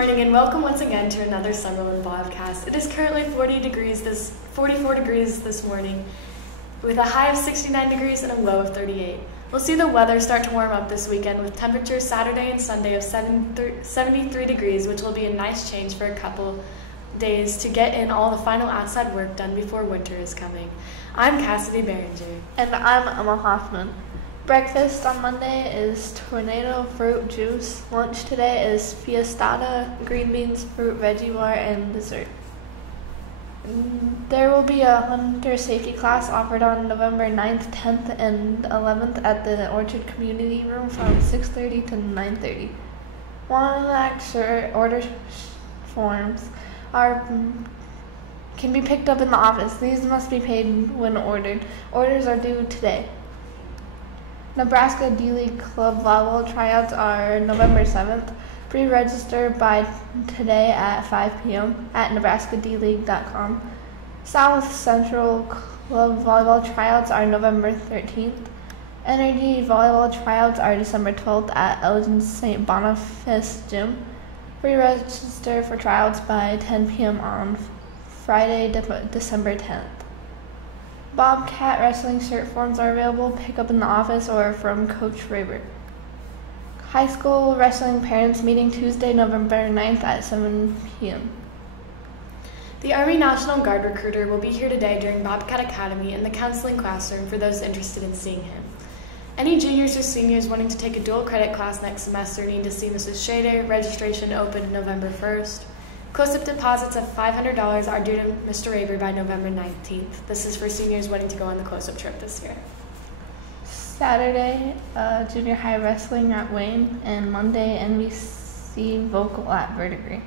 morning and welcome once again to another Summerlin Bobcast. It is currently 44 degrees this morning with a high of 69 degrees and a low of 38. We'll see the weather start to warm up this weekend with temperatures Saturday and Sunday of 73 degrees, which will be a nice change for a couple days to get in all the final outside work done before winter is coming. I'm Cassidy Behringer. And I'm Emma Hoffman. Breakfast on Monday is tornado fruit juice. Lunch today is fiestada, green beans, fruit veggie bar, and dessert. There will be a hunter safety class offered on November 9th, 10th, and 11th at the Orchard Community Room from 6:30 to 9:30. Order forms can be picked up in the office. These must be paid when ordered. Orders are due today. Nebraska D-League Club volleyball tryouts are November 7th. Pre-register by today at 5 p.m. at nebraskadleague.com. South Central Club volleyball tryouts are November 13th. Energy volleyball tryouts are December 12th at Elgin St. Boniface Gym. Pre-register for tryouts by 10 p.m. on Friday, December 10th. Bobcat wrestling shirt forms are available. Pick up in the office or from Coach Raber. High school wrestling parents meeting Tuesday, November 9th at 7 p.m. The Army National Guard recruiter will be here today during Bobcat Academy in the counseling classroom for those interested in seeing him. Any juniors or seniors wanting to take a dual credit class next semester need to see Mrs. Shader. Registration opened November 1st. Close-up deposits of $500 are due to Mr. Raber by November 19th. This is for seniors wanting to go on the close-up trip this year. Saturday, junior high wrestling at Wayne, and Monday, NBC vocal at Verdigris.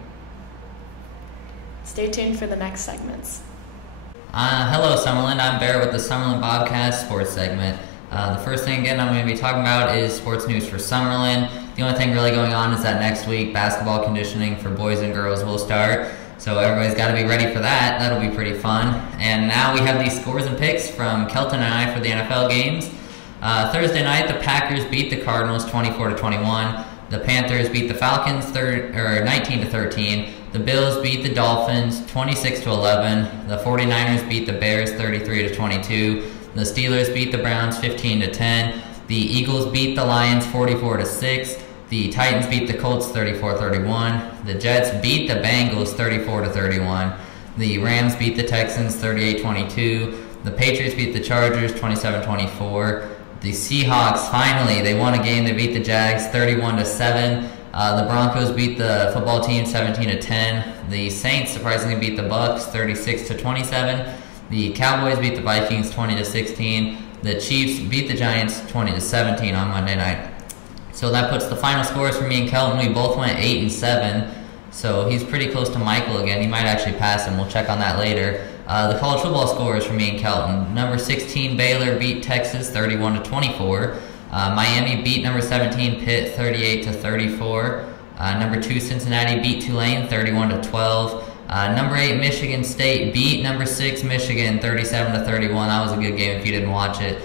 Stay tuned for the next segments. Hello, Summerlin. I'm Bear with the Summerlin Bobcast sports segment. The first thing, again, I'm going to be talking about is sports news for Summerlin. The only thing really going on is that next week basketball conditioning for boys and girls will start. So everybody's got to be ready for that. That'll be pretty fun. And now we have these scores and picks from Kelton and I for the NFL games. Thursday night, the Packers beat the Cardinals 24-21. The Panthers beat the Falcons 19-13. The Bills beat the Dolphins 26-11. The 49ers beat the Bears 33-22. The Steelers beat the Browns 15-10. The Eagles beat the Lions 44-6. The Titans beat the Colts 34-31. The Jets beat the Bengals 34-31. The Rams beat the Texans 38-22. The Patriots beat the Chargers 27-24. The Seahawks, finally, they won a game. They beat the Jags 31-7. The Broncos beat the football team 17-10. The Saints surprisingly beat the Bucks 36-27. The Cowboys beat the Vikings 20-16. The Chiefs beat the Giants 20-17 on Monday night. So that puts the final scores for me and Kelton. We both went 8-7. So he's pretty close to Michael again. He might actually pass him. We'll check on that later. The college football scores for me and Kelton. Number 16 Baylor beat Texas 31-24. Miami beat number 17 Pitt 38-34. Number 2 Cincinnati beat Tulane 31-12. Number 8 Michigan State beat number 6 Michigan 37-31. That was a good game if you didn't watch it.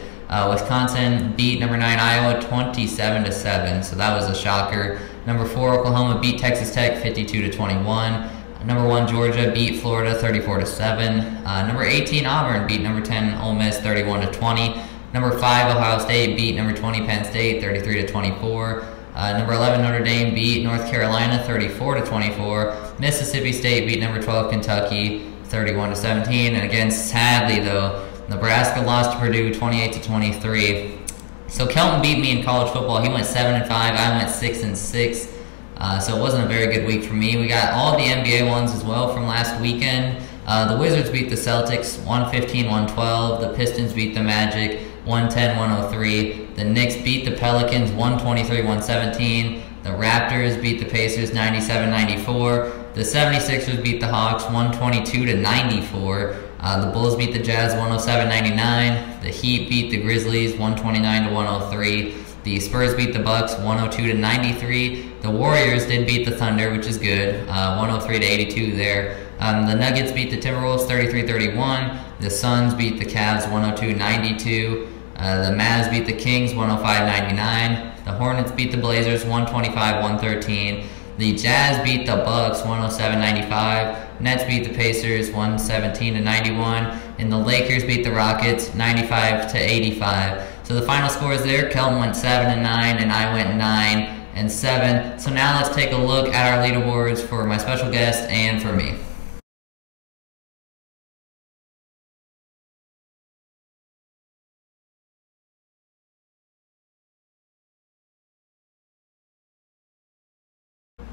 Wisconsin beat number 9 Iowa 27-7. So that was a shocker. Number 4 Oklahoma beat Texas Tech 52-21. Number 1 Georgia beat Florida 34-7. Number 18 Auburn beat number 10 Ole Miss 31-20. Number 5 Ohio State beat number 20 Penn State 33-24. Number 11 Notre Dame beat North Carolina 34-24. Mississippi State beat number 12 Kentucky 31-17. And again, sadly though, Nebraska lost to Purdue 28-23. So Kelton beat me in college football. He went 7-5. I went 6-6. So it wasn't a very good week for me. We got all the NBA ones as well from last weekend. The Wizards beat the Celtics 115-112. The Pistons beat the Magic 110-103. The Knicks beat the Pelicans 123-117. The Raptors beat the Pacers 97-94. The 76ers beat the Hawks 122-94. The Bulls beat the Jazz 107-99. The Heat beat the Grizzlies 129-103. The Spurs beat the Bucks 102-93. The Warriors did beat the Thunder, which is good, 103-82 there. The Nuggets beat the Timberwolves 33-31. The Suns beat the Cavs 102-92. The Mavs beat the Kings 105-99. The Hornets beat the Blazers 125-113. The Jazz beat the Bucks 107-95. Nets beat the Pacers 117-91. And the Lakers beat the Rockets 95-85. So the final scores there, Kelton went 7-9 and I went 9-7. So now let's take a look at our leaderboards for my special guest and for me.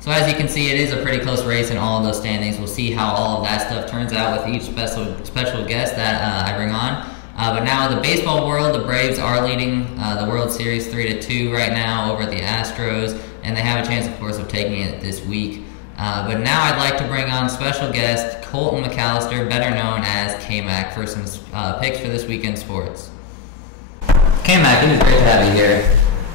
So as you can see, it is a pretty close race in all of those standings. We'll see how all of that stuff turns out with each special guest that I bring on. But now in the baseball world, the Braves are leading the World Series 3-2 right now over the Astros, and they have a chance, of course, of taking it this week. But now I'd like to bring on special guest Colton McAllister, better known as K-Mac, for some picks for this weekend sports. K-Mac, it is great to have you here.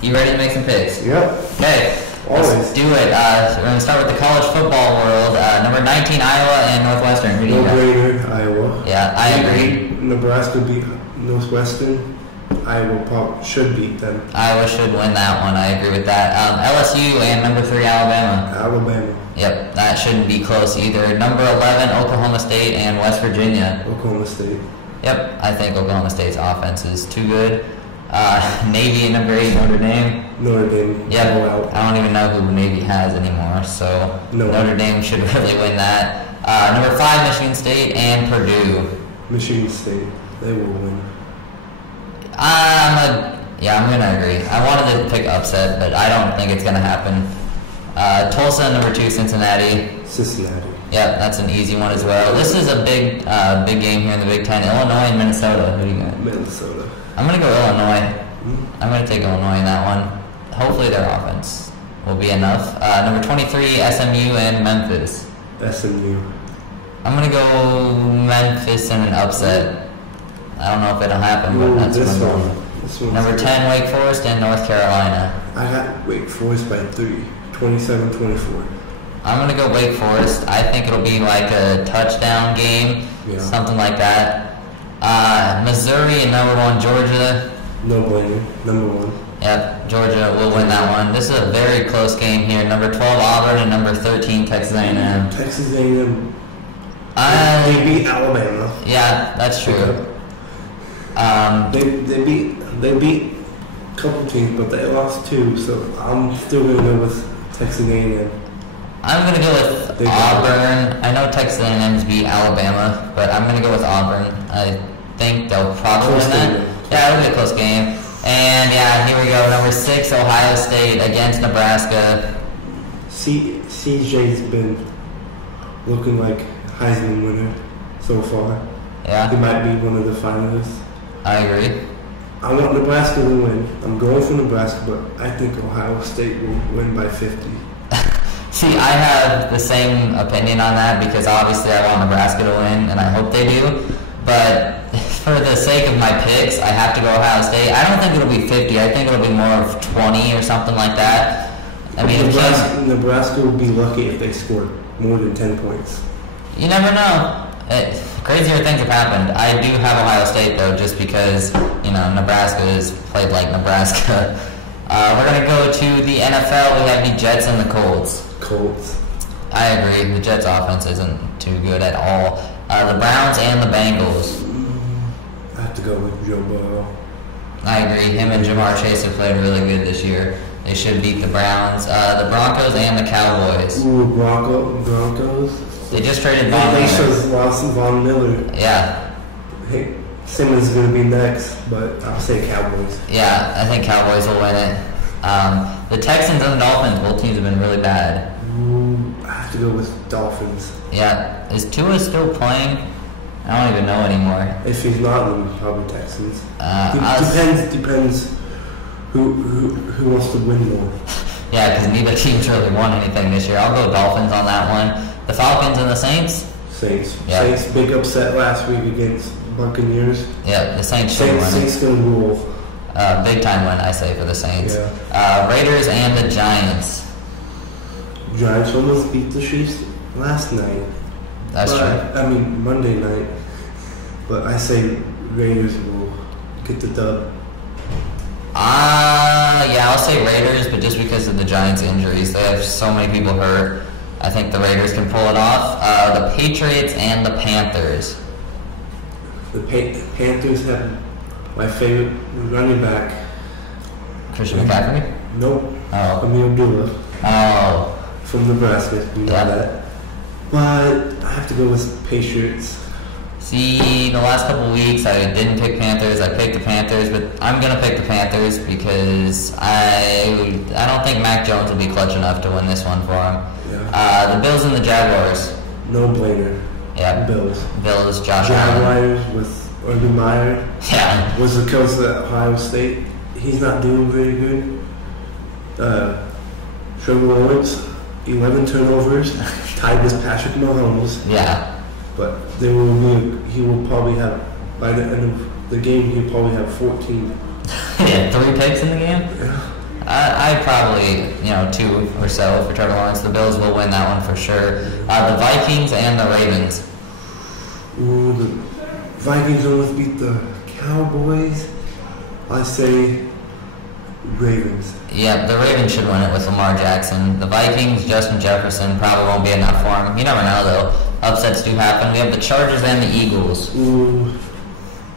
You ready to make some picks? Yep. Okay. Always. Let's do it. We're going to start with the college football world. Number 19, Iowa and Northwestern. Who do you got? No-brainer, Iowa. Yeah, I agree. Nebraska beat Northwestern. Iowa should beat them. Iowa should win that one. I agree with that. LSU and number 3, Alabama. Alabama. Yep, that shouldn't be close either. Number 11, Oklahoma State and West Virginia. Oklahoma State. Yep, I think Oklahoma State's offense is too good. Navy and number 8, Notre Dame. Notre Dame. Yep, I don't even know who Navy has anymore, so Notre Dame should really win that. Number 5, Michigan State and Purdue. Michigan State, they will win. I'm going to agree. I wanted to pick upset, but I don't think it's going to happen. Tulsa, number 2, Cincinnati. Cincinnati. Yeah, that's an easy one as well. This is a big game here in the Big Ten. Illinois and Minnesota. Who do you got? Minnesota. I'm going to go Illinois. I'm going to take Illinois in that one. Hopefully their offense will be enough. Number 23, SMU and Memphis. SMU. I'm going to go Memphis in an upset. I don't know if it'll happen, but that's what I'm going. Number 10, Wake Forest and North Carolina. I got Wake Forest by 3, 27-24. I'm going to go Wake Forest. I think it'll be like a touchdown game, something like that. Missouri and number 1, Georgia. No brainer, number 1. Yep, Georgia will win that one. This is a very close game here. Number 12, Auburn, and number 13, Texas A&M. Texas A&M. They beat Alabama. Yeah, that's true. They beat a couple teams, but they lost 2. So I'm still gonna go with Texas A&M. I'm gonna go with Auburn. I know Texas A&M's beat Alabama, but I'm gonna go with Auburn. I think they'll probably win that. Yeah, it'll be a close game. And yeah, here we go. Number 6, Ohio State against Nebraska. CJ's been looking like Heisman winner so far. Yeah. He might be one of the finalists. I agree. I want Nebraska to win. I'm going for Nebraska, but I think Ohio State will win by 50. See, I have the same opinion on that because obviously I want Nebraska to win, and I hope they do. But for the sake of my picks, I have to go Ohio State. I don't think it'll be 50. I think it'll be more of 20 or something like that. I mean, Nebraska would be lucky if they scored more than 10 points. You never know. Crazier things have happened. I do have Ohio State, though, just because, Nebraska is played like Nebraska. We're going to go to the NFL. We have the Jets and the Colts. Colts. I agree. The Jets' offense isn't too good at all. The Browns and the Bengals. I have to go with Joe Burrow. I agree. Him and Jamar Chase have played really good this year. They should beat the Browns. The Broncos and the Cowboys. Ooh, Broncos. They just traded Von Miller. They just lost Von Miller. Yeah. Hey, Simmons is going to be next, but I'll say Cowboys. Yeah, I think Cowboys will win it. The Texans and the Dolphins, both teams have been really bad. Ooh, I have to go with Dolphins. Yeah. Is Tua still playing? I don't even know anymore. If he's not, then probably Texans. Depends who wants to win more. Yeah, because neither team's really won anything this year. I'll go Dolphins on that one. The Falcons and the Saints? Saints. Yep. Saints, big upset last week against Buccaneers. Yeah, the Saints should win. Saints gonna rule. Big time win, I say, for the Saints. Yeah. Raiders and the Giants. Giants almost beat the Chiefs last night. That's true. I mean, Monday night. But I say Raiders will get the dub. Yeah, I'll say Raiders, but just because of the Giants' injuries. They have so many people hurt. I think the Raiders can pull it off. The Patriots and the Panthers. The Panthers have my favorite running back. Christian McCaffrey? Nope. Oh. Amir Abdullah. Oh. From Nebraska. You know that. But I have to go with Patriots. See, the last couple of weeks I didn't pick Panthers. I picked the Panthers, but I'm going to pick the Panthers because I don't think Mac Jones will be clutch enough to win this one for him. Yeah. The Bills and the Jaguars. No brainer. Yeah. Bills. Josh Allen. Jaguars with Urban Meyer. Yeah. Was the coach at Ohio State. He's not doing very good. Trevor Lawrence, 11 turnovers, tied with Patrick Mahomes. Yeah. But he will probably have, by the end of the game, he'll probably have 14. Yeah, 3 picks in the game? Yeah. I probably, 2 or so for Trevor Lawrence. The Bills will win that one for sure. The Vikings and the Ravens. Ooh, the Vikings almost beat the Cowboys. I say Ravens. Yeah, the Ravens should win it with Lamar Jackson. The Vikings, Justin Jefferson, probably won't be enough for him. You never know, though. Upsets do happen. We have the Chargers and the Eagles. Ooh,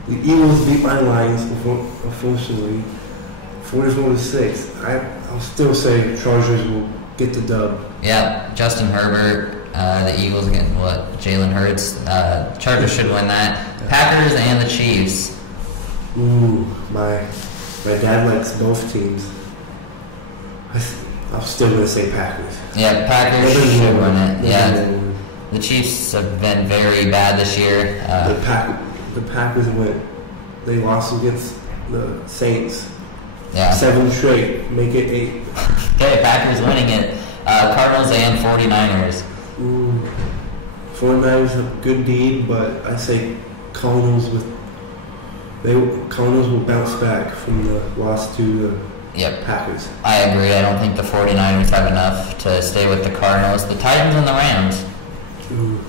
the Eagles beat my Lions, unfortunately, 44-6. I'll still say Chargers will get the dub. Yeah, Justin Herbert. The Eagles again. Jalen Hurts. Chargers should win that. Packers and the Chiefs. Ooh, my dad likes both teams. I'm still gonna say Packers. Yeah, Packers should win it. Yeah, the Chiefs have been very bad this year. The Packers they lost against the Saints. Yeah. 7 straight, make it 8. Okay, Packers winning it. Cardinals and 49ers. Ooh, 49ers have a good deed, but I say Cardinals will bounce back from the loss to the Packers. I agree. I don't think the 49ers have enough to stay with the Cardinals. The Titans and the Rams. Ooh.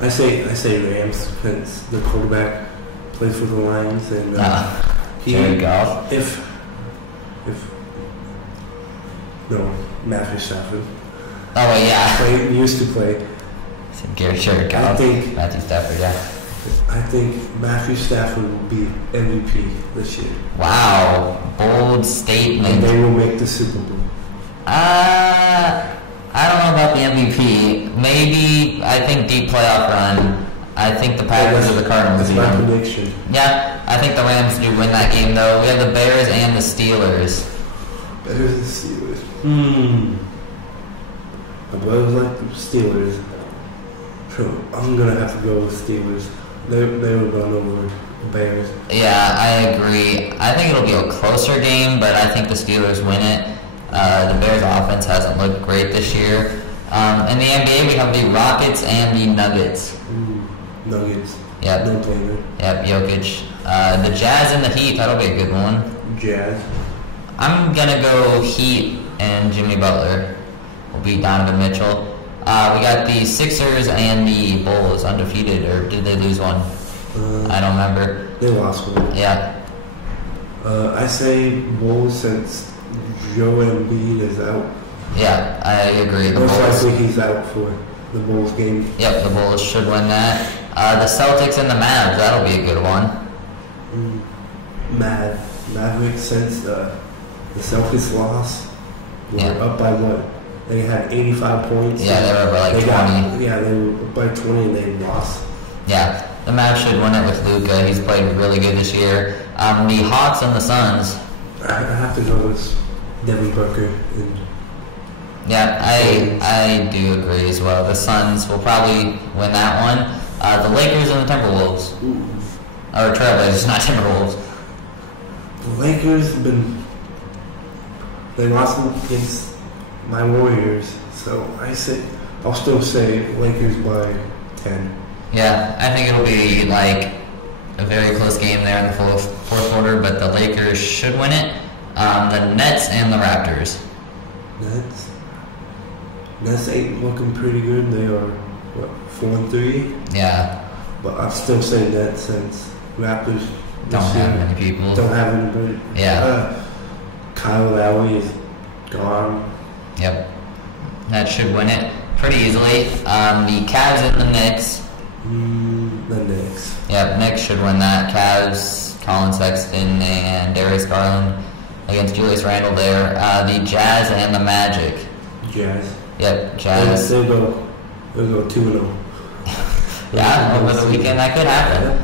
I say Rams since the quarterback plays for the Lions and Jared Goff. Matthew Stafford. Oh yeah. Used to play. Jared Goff. Matthew Stafford. Yeah. I think Matthew Stafford will be MVP this year. Wow, bold statement. And they will make the Super Bowl. I don't know about the MVP. Maybe I think deep playoff run. I think the Packers or the Cardinals. That's my prediction. Yeah, I think the Rams do win that game though. We have the Bears and the Steelers. Bears and Steelers. My brothers like the Steelers. So I'm gonna have to go with Steelers. They will run over the Bears. Yeah, I agree. I think it'll be a closer game, but I think the Steelers win it. The Bears' offense hasn't looked great this year. In the NBA, we have the Rockets and the Nuggets. Nuggets. Yep. No brainer. Yep, Jokic. The Jazz and the Heat, that'll be a good one. Jazz. I'm going to go Heat and Jimmy Butler will beat Donovan Mitchell. We got the Sixers and the Bulls undefeated, or did they lose one? I don't remember. They lost one. Yeah. I say Bulls since Joe Embiid is out. Yeah, I agree. The Most Bulls. likely he's out for the Bulls game. Yep, the Bulls should win that. The Celtics and the Mavs, that'll be a good one. Mavericks since the Celtics lost. We're up by what? They had 85 points. Yeah, they were up by 20. They were up by 20 and they lost. Yeah, the Mavs should win it with Luka. He's played really good this year. The Hawks and the Suns. I have to go with Devin Booker. Yeah, I do agree as well. The Suns will probably win that one. The Lakers and the Timberwolves. Or Trailblazers, not Timberwolves. The Lakers they lost against my Warriors, so I'll still say Lakers by 10. Yeah, I think it'll be like a very close game there in the fourth quarter, but the Lakers should win it. The Nets and the Raptors. Nets ain't looking pretty good. They are 4-3. Yeah. But I'd still say Nets since Raptors don't have many people. Don't have anybody. Yeah. Kyle Lowry is gone. Yep. That should win it pretty easily. The Cavs and the Knicks. The Knicks. Yep, Knicks should win that. Cavs, Colin Sexton, and Darius Garland against Julius Randle there. The Jazz and the Magic. Jazz. Yep, Jazz. They'll go 2-0. Yeah, over the weekend that could happen.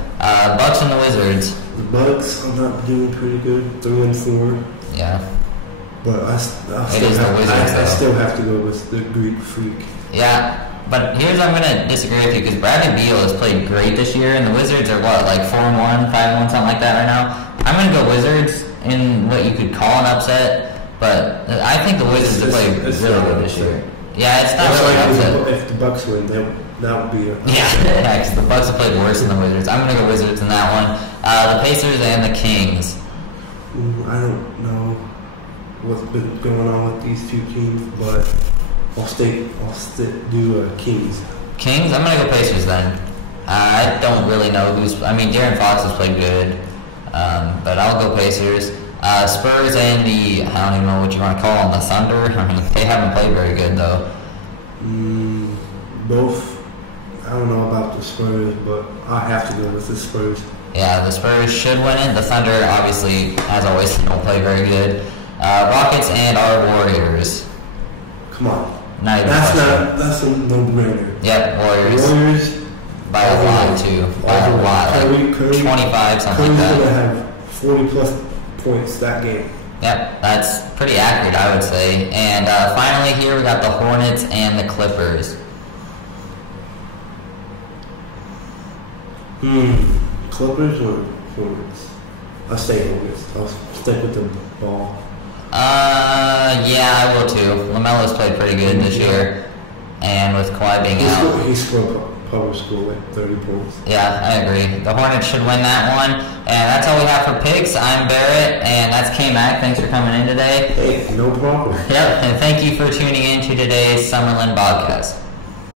Bucks and the Wizards. The Bucks are not doing pretty good, 3-4. Yeah. But I still have to go with the Greek Freak. Yeah, but here's I'm gonna disagree with you because Bradley Beal has played great this year, and the Wizards are what, like 4-1, 5-1, something like that right now. I'm gonna go Wizards in what you could call an upset, but I think the Wizards have played really good this year. Yeah, it's not really an upset. If the Bucks win, that would be a... Yeah, because the Bucks have played worse than the Wizards. I'm gonna go Wizards in that one. The Pacers and the Kings. I don't know what's been going on with these two teams, but I'll do Kings. Kings? I'm going to go Pacers then. I don't really know De'Aaron Fox has played good, but I'll go Pacers. Spurs and I don't even know what you want to call them, the Thunder. They haven't played very good though. Both. I don't know about the Spurs, but I have to go with the Spurs. Yeah, the Spurs should win it. The Thunder, obviously, as always, don't play very good. Rockets and our Warriors. Come on. That's a no-brainer. Yep, Warriors by a lot too. By a lot. Curry, 25, something like that. Curry's gonna have 40+ points that game. Yep, that's pretty accurate, I would say. And finally here we got the Hornets and the Clippers. Clippers or Hornets? I'll stay Hornets. I'll stick with the ball. Yeah, I will too. LaMelo's played pretty good this year, and with Kawhi being out, he scored public school like 30 points. Yeah, I agree. The Hornets should win that one, and that's all we have for picks. I'm Barrett, and that's K-Mac. Thanks for coming in today. Hey, no problem. Yep, and thank you for tuning in to today's Summerlin Podcast.